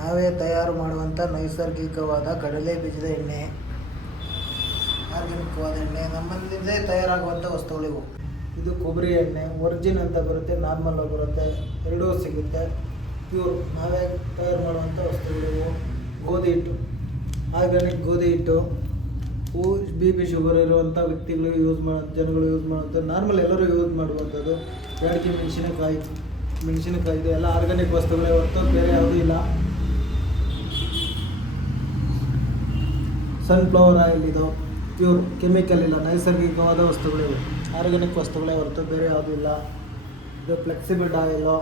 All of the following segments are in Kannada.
ನಾವೇ ತಯಾರು ಮಾಡುವಂಥ ನೈಸರ್ಗಿಕವಾದ ಕಡಲೆ ಬೀಜದ ಎಣ್ಣೆ, ಆರ್ಗ್ಯಾನಿಕ್ವಾದ ಎಣ್ಣೆ, ನಮ್ಮಲ್ಲಿಂದೇ ತಯಾರಾಗುವಂಥ ವಸ್ತುಗಳಿವು. ಇದು ಕೊಬ್ಬರಿ ಎಣ್ಣೆ, ಒರಿಜಿನ್ ಅಂತ ಬರುತ್ತೆ, ನಾರ್ಮಲ್ ಬರುತ್ತೆ, ಎರಡೂ ಸಿಗುತ್ತೆ. ಪ್ಯೂರ್ ನಾವೇ ತಯಾರು ಮಾಡುವಂಥ ವಸ್ತುಗಳಿವು. ಗೋಧಿ ಹಿಟ್ಟು, ಆರ್ಗ್ಯಾನಿಕ್ ಗೋಧಿ ಹಿಟ್ಟು. ಬಿ ಪಿ ಶುಗರ್ ಇರುವಂಥ ವ್ಯಕ್ತಿಗಳು ಜನಗಳು ಯೂಸ್ ಮಾಡುವಂಥದ್ದು, ನಾರ್ಮಲ್ ಎಲ್ಲರೂ ಯೂಸ್ ಮಾಡುವಂಥದ್ದು. ಬ್ಯಾಡಗಿ ಮೆಣಸಿನಕಾಯಿ ಇದು ಎಲ್ಲ ಆರ್ಗ್ಯಾನಿಕ್ ವಸ್ತುಗಳೇ ಹೊರತು ಬೇರೆ ಯಾವುದೂ ಇಲ್ಲ. ಸನ್ಫ್ಲವರ್ ಆಯಿಲ್ ಇದು ಪ್ಯೂರ್, ಕೆಮಿಕಲ್ ಇಲ್ಲ, ನೈಸರ್ಗಿಕವಾದ ವಸ್ತುಗಳಿವೆ, ಆರ್ಗ್ಯಾನಿಕ್ ವಸ್ತುಗಳೇ ಹೊರತು ಬೇರೆ ಯಾವುದೂ ಇಲ್ಲ. ಇದು ಫ್ಲೆಕ್ಸಿಬಲ್ ಆಯಿಲು.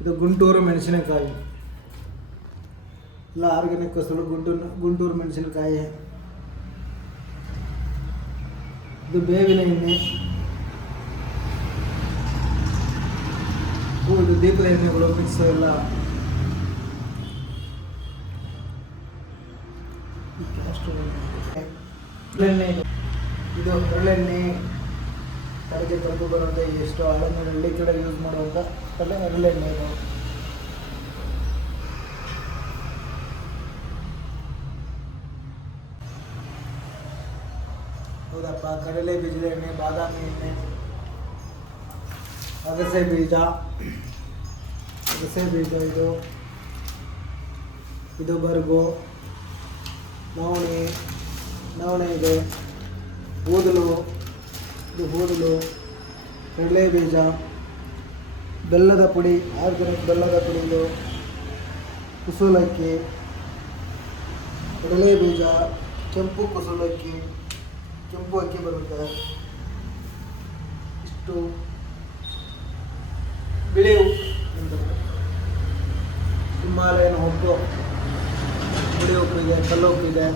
ಇದು ಗುಂಟೂರು ಮೆಣಸಿನಕಾಯಿ, ಎಲ್ಲ ಆರ್ಗ್ಯಾನಿಕ್ ವಸ್ತುಗಳು. ಗುಂಟೂರು ಮೆಣಸಿನಕಾಯಿ. ಇದು ಬೇವಿನ ಎಣ್ಣೆ. ಇದು ದೀಪದ ಎಣ್ಣೆಗಳು ಮಿಕ್ಸ್ ಎಲ್ಲ. ಇದು ಹರಳೆಣ್ಣೆ, ತಲೆಗೆ ತಂದು ಬರುವಂಥ ಎಷ್ಟು ಹಳ್ಳಿ ಕಡೆ ಯೂಸ್ ಮಾಡುವಂಥ ಹರಳೆಣ್ಣೆ ಇದು. ಹೌದಪ್ಪ, ಕಡಲೆ ಬೀಜದ ಎಣ್ಣೆ, ಬಾದಾಮಿ ಎಣ್ಣೆ, ಅಗಸೆ ಬೀಜ ಇದು ಬರ್ಗು, ನವಣೆ ಇದೆ, ಊದಲು, ಕಡಲೆ ಬೀಜ, ಬೆಲ್ಲದ ಪುಡಿ, ಆರ್ಗ್ಯಾನಿಕ್ ಬೆಲ್ಲದ ಪುಡಿ ಇದು, ಕುಸುಲಕ್ಕಿ, ಕಡಲೆ ಬೀಜ, ಕೆಂಪು ಕುಸುಲಕ್ಕಿ, ಕೆಂಪು ಅಕ್ಕಿ ಬರುತ್ತೆ. ಇಷ್ಟು ಬಿಳಿ ಹಿಮಾಲಯನ ಉಪ್ಪು, ಬಿಳಿ ಉಪ್ಪು ಇದೆ, ಕಲ್ಲು ಉಪ್ಪು ಇದೆ.